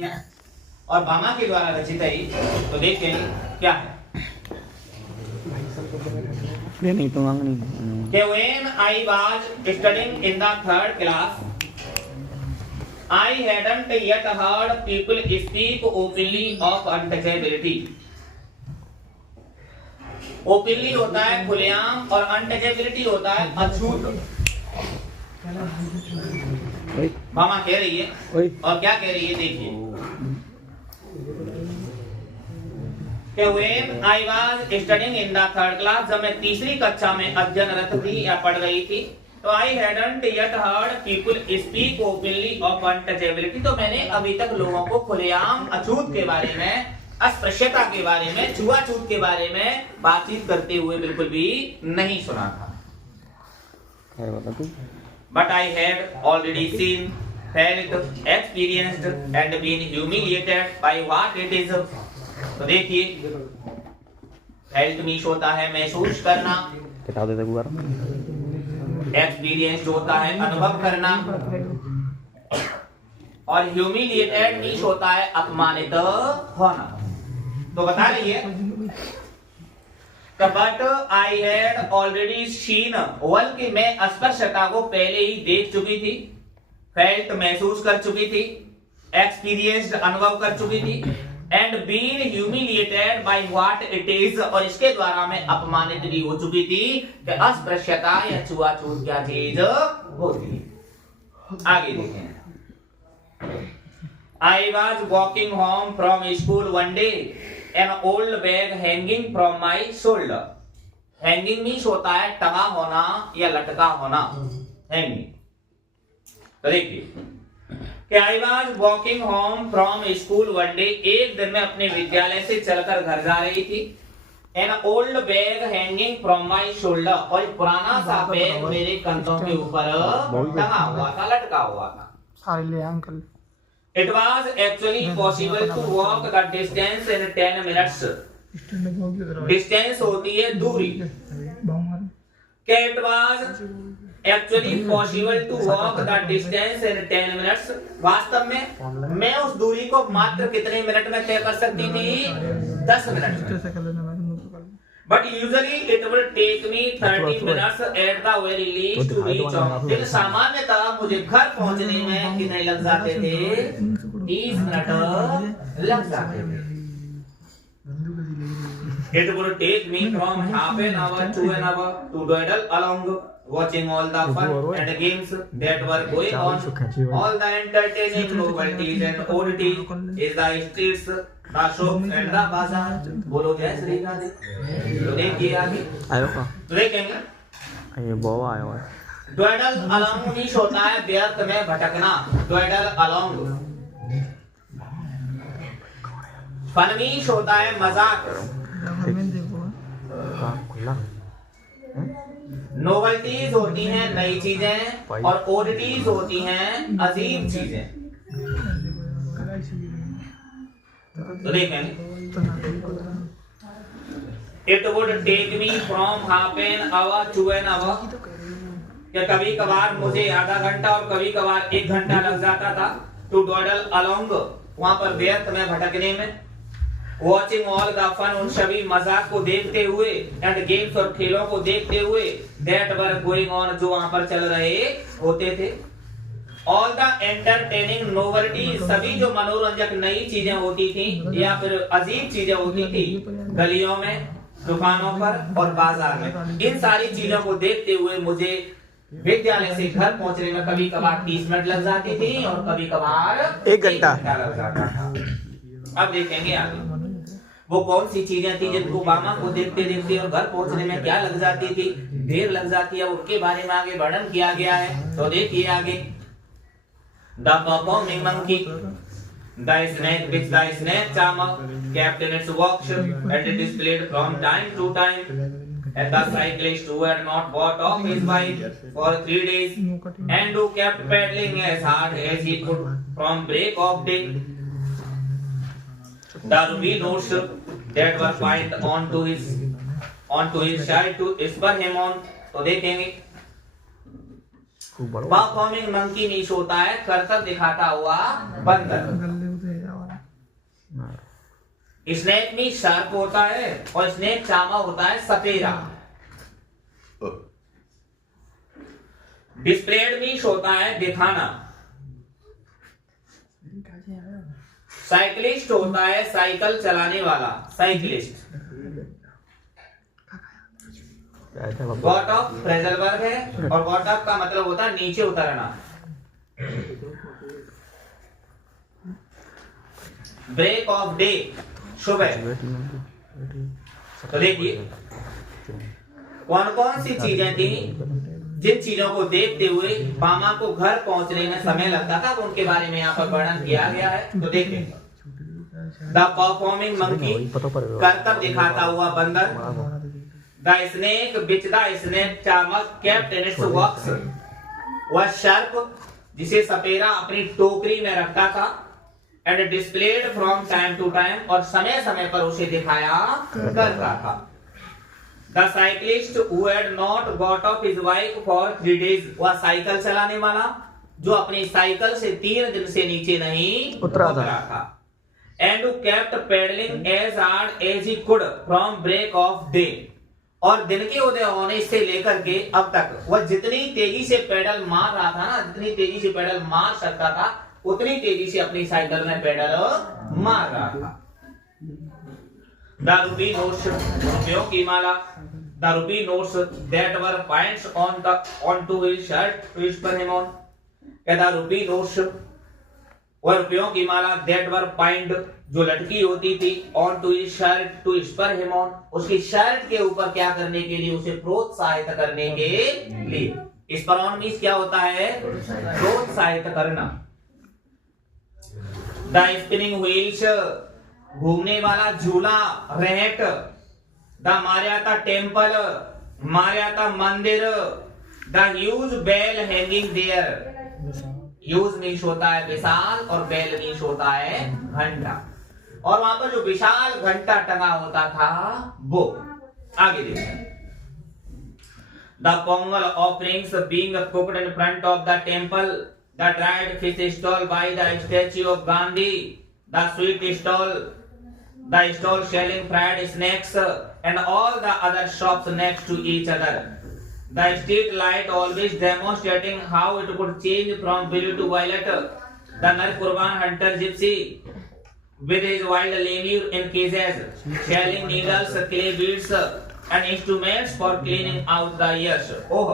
और बामा के द्वारा रचित है। तो देखते हैं क्या है। नहीं तो When I was studying in the third class, I hadn't yet heard people speak openly of untouchability. Openly होता है खुलेआम और untouchability होता है अछूत। मामा कह रही है और क्या कह रही है देखिए। When I was studying in the third class, जब मैं तीसरी कक्षा में अध्ययनरत थी या पढ़ रही थी, तो I hadn't yet heard people speak openly of untouchability. तो मैंने अभी तक लोगों को खुलेआम अछूत के बारे में, अस्पृश्यता के बारे में, छुआछूत के बारे में बातचीत करते हुए बिल्कुल भी नहीं सुना था। But I had already seen, felt, experienced and been humiliated by what it is. तो देखिए, felt मीन्स होता है महसूस करना, एक्सपीरियंस होता है अनुभव करना, और ह्यूमिलिएटेड मीन्स होता है अपमानित होना। तो बता रही है but I had already seen, बल्कि मैं अस्पृश्यता को पहले ही देख चुकी थी, फेल्ट महसूस कर चुकी थी, एक्सपीरियंस्ड अनुभव कर चुकी थी, and been humiliated by what it is, और इसके द्वारा मैं अपमानित भी हो चुकी थी कि अस्पृश्यता या छुआछूत क्या चीज होती है। आगे देखें। I was walking home from school one day, an old bag hanging from my shoulder. Hanging means होता है टंगा होना या लटका होना, hanging। तो देखिए कि I was walking home from school one day, एक दिन मैं अपने विद्यालय से चलकर घर जा रही थी। An old bag hanging from my shoulder, और एक पुराना सा बैग मेरे कंधों के ऊपर टंगा हुआ था, लटका हुआ था। Uncle It was actually possible to walk the distance in 10 minutes. Distance होती है दूरी। क्या it was actually possible to walk the distance in 10 minutes? वास्तव में मैं उस दूरी को मात्र कितने मिनट में तय कर सकती थी? 10 minute. But usually it will take me 30 minutes at the very least to reach home. लेकिन सामान्यतः मुझे घर पहुंचने में कितने लग जाते थे? 30 मिनट लग जाते थे। It would take me from half an hour to an hour to dawdle along, watching all the fun and games that were going on, all the entertaining novelties and oddities is the streets, the shops and the bazaar. बोलो जय श्री राधे। तो देखिए आगे। आयो का। तो देखेंगे। ये बहुत आया है। dawdle along मीन्स होता है व्यर्थ में भटकना, dawdle along। फन मीन्स होता है मजाक। नोवेल्टीज होती हैं नई चीजें, और ओडिटीज होती हैं अजीब चीजें। तो देखें, It would take me from half an hour to an hour, या कभी कभार मुझे आधा घंटा और कभी कभार 1 घंटा लग जाता था to dawdle along, वहां पर व्यर्थ में भटकने में। Watching all the fun, उन सभी मजाक को देखते हुए, and games और खेलों को देखते हुए that were going on, जो वहां पर चल रहे होते थे। All the entertaining novelties, सभी जो मनोरंजक नई चीजें होती थी या फिर अजीब चीजें होती थी गलियों में, दुकानों पर और बाजार में, इन सारी चीजों को देखते हुए मुझे विद्यालय से घर पहुंचने में कभी कभार 30 मिनट लग जाती थी और कभी कभार 1 घंटा लग जाता था। अब देखेंगे आगे वो कौन सी चीजें थी जिनको बामा को देखते देखते और घर पहुंचने में क्या लग जाती थी, देर लग जाती है, उनके बारे में आगे वर्णन किया गया है। तो देखिए आगे। The performing monkey, the snake which the snake charmer kept in its workshop and displayed from time to time, and the cyclist who had not got off his bike for 3 days and who kept pedaling as hard as he could from break of day. The ruby notes that were pinned onto his shirt to spur him on. तो देखेंगे performing monkey means होता है करतब दिखाता हुआ बंदर। Snake में sharp होता है और स्नेक चामा होता है सपेरा। डिस्प्लेड मीन्स होता है दिखाना। साइकिलिस्ट होता है साइकिल चलाने वाला, साइकिलिस्ट। गॉट ऑफ फ्रेजल वर्ग है और गॉट ऑफ का मतलब होता है नीचे उतरना। ब्रेक ऑफ डे, सुबह। तो देखिए कौन कौन सी चीजें थी जिन चीजों को देखते हुए पामा को घर पहुंचने में समय लगता था, उनके बारे में यहाँ पर वर्णन किया गया है। तो देखिए, द परफॉर्मिंग मंकी, करतब दिखाता हुआ बंदर। The snake which the snake charmer kept in its box, वह सर्प जिसे सपेरा अपनी टोकरी में रखता था। And displayed from time to time, और समय समय पर उसे दिखाया करता था। The cyclist who had not got off his bike for 3 days, वह साइकिल चलाने वाला जो अपनी साइकिल से 3 दिन से नीचे नहीं उतरा था। And who kept pedalling as hard as he could from break of day, और दिन के उदय होने से लेकर के अब तक वह जितनी तेजी से पेडल मार रहा था ना, जितनी तेजी से पेडल मार सकता था, उतनी तेजी से अपनी साइकिल में पेडल मार रहा था। द रूपी नोट्स, रुपयों की माला। The rupee notes that were points on to his shirt to spur him on. The rupee notes, वह रुपयों की माला, दैट वर पॉइंट, जो लटकी होती थी, on to his shirt to spur him on, उसकी शर्ट के ऊपर क्या करने के लिए, उसे प्रोत्साहित करने के लिए। स्पर ऑन मीन्स क्या होता है, प्रोत्साहित करना। द स्पिनिंग व्हील्स, घूमने वाला झूला, रेट। द मार्याता टेम्पल, मार्याता मंदिर। The huge bell hanging there, huge means होता है विशाल और बेल मीन्स होता है घंटा, और वहां पर जो विशाल घंटा टंगा होता था वो। आगे देखिए, the Pongal offerings being cooked in front of the temple. The dried fish stall by the statue of Gandhi, the sweet stall, the stall selling fried snacks, and all the other shops next to each other. The street light always demonstrating how it could change from blue to violet. The Narkurban hunter gypsy with his wild lemur in cages, selling needles, clay beads, and instruments for cleaning out the ears. Oh,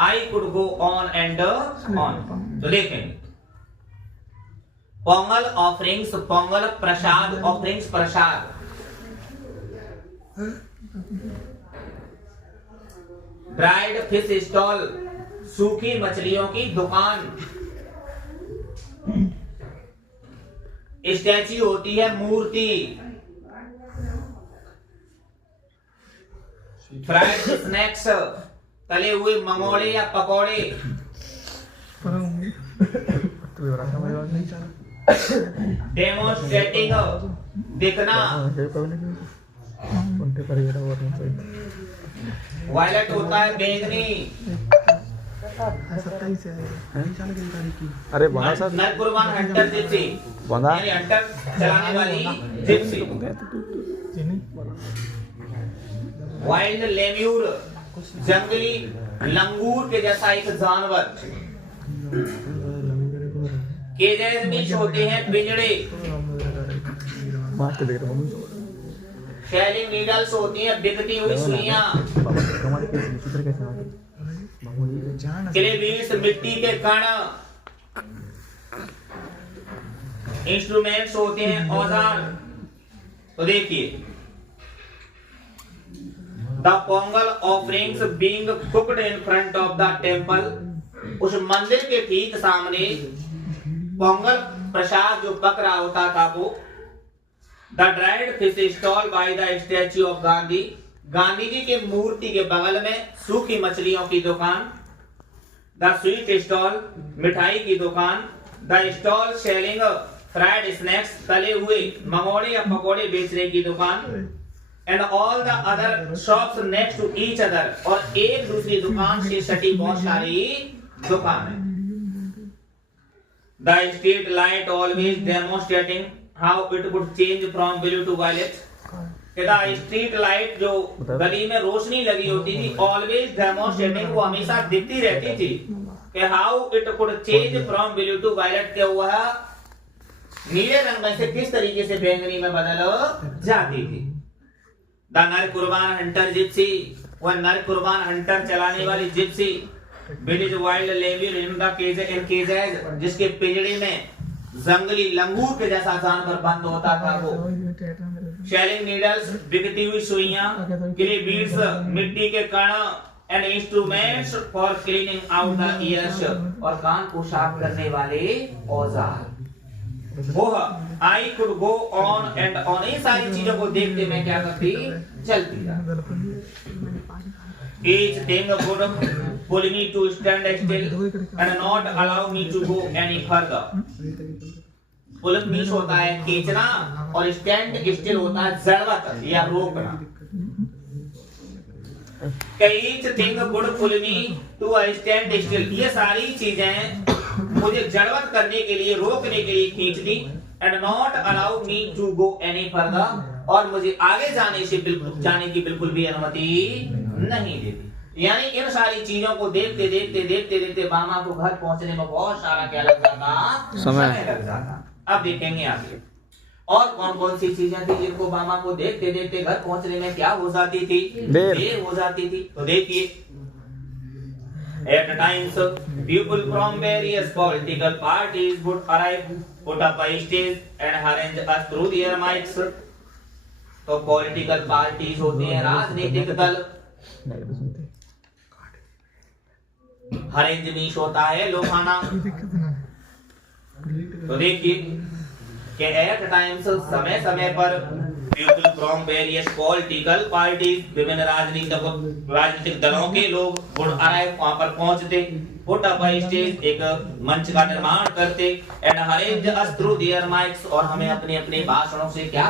I could go on and on. तो देखें, Pongal offerings, Pongal प्रसाद, offerings प्रसाद। Dried fish stall, सूखी मछलियों की दुकान। Statue होती है मूर्ति। Fried snacks, तले हुए मंगोड़े या पकौड़े। डेमोन्स्ट्रेटिंग, दिखना। वायलेट होता है बैंगनी। अरे बंदा सर, नरकुरबान हंटर जिप्सी, बंदा यानी हंटर चलाने वाली जिप्सी। वाइल्ड लेम्यूर, जंगली लंगूर के जैसा एक जानवर। केजेस मीन्स होते हैं पिंजड़े। शेलिंग नीडल्स होती हैं बिकती हुई सुइयां। क्ले बीड्स, मिट्टी के कण। इंस्ट्रूमेंट्स होते हैं औजार। तो देखिए, the Pongal offerings being cooked in front of the temple, उस मंदिर के ठीक सामने पोंगल प्रसाद जो पक रहा होता था वो। The dried fish stall by the statue of Gandhi, Gandhi ji के मूर्ति के बगल में सूखी मछलियों की दुकान। द स्वीट स्टॉल, मिठाई की दुकान। The stall selling fried snacks, तले हुए मंगोड़े या पकौड़े बेचने की दुकान। And all the other shops next to each other, और एक दूसरी दुकान से सटी बहुत सारी दुकान है। The street light always demonstrating how it would change from blue to violet. Street light जो गली में रोशनी लगी होती थी, ऑलवेज डेमोन्स्ट्रेटिंग, वो हमेशा दिखती रहती थी कि how it could change from blue to violet, के वह नीले रंग में से किस तरीके से बैंगनी में बदल जाती थी। द नर कुर्बान हंटर जिप्सी, वह नर कुर्बान हंटर चलाने वाली जिप्सी, ब्रिटिश वाइल्ड लेवियर इन द केजेज, जिसके पिंजड़े में जंगली लंगूर के जैसा जानवर बंद होता था वो। शेलिंग नीडल्स, बिकती हुई सुइयां, क्ले बीड्स, मिट्टी के कण, and instruments for cleaning out the ears, और कान को साफ करने वाले औजार। वो I could go on and on, इन सारी चीजों को देखते मैं क्या करती, चलती Each thing would pull me to stand still and not allow me to go any further. Pull means होता है खींचना और stand still होता है जड़वत या रोकना। Each thing would pull me to stand still, ये सारी चीजें मुझे जड़वत करने के लिए, रोकने के लिए खींचती, and not allow me to go any further, और मुझे आगे जाने की बिल्कुल भी अनुमति नहीं देती। यानी इन सारी चीजों को देखते देखते बामा को घर पहुंचने में बहुत सारा क्या लग जाता, समय लग जाता। अब देखेंगे आगे और कौन कौन सी चीजें थी जिनको बामा को देखते देखते घर पहुंचने में क्या हो जाती थी, देर हो जाती थी। तो देखिए, at times people from various political parties would arrive, put up a stage and harangue us through their mics। तो पॉलिटिकल पार्टीज होते हैं, राजनीतिक दल, हरेंज मीश होता है लोहाना। तो देखिए कि एट टाइम्स, समय समय पर, people from various political parties, विभिन्न राजनीतिक दलों के लोग वुड अराइव, वहां पर पहुंचते, पुट अप अ स्टेज, एक मंच का निर्माण करते, and arrange us through their mics, और हमें अपने अपने भाषणों से क्या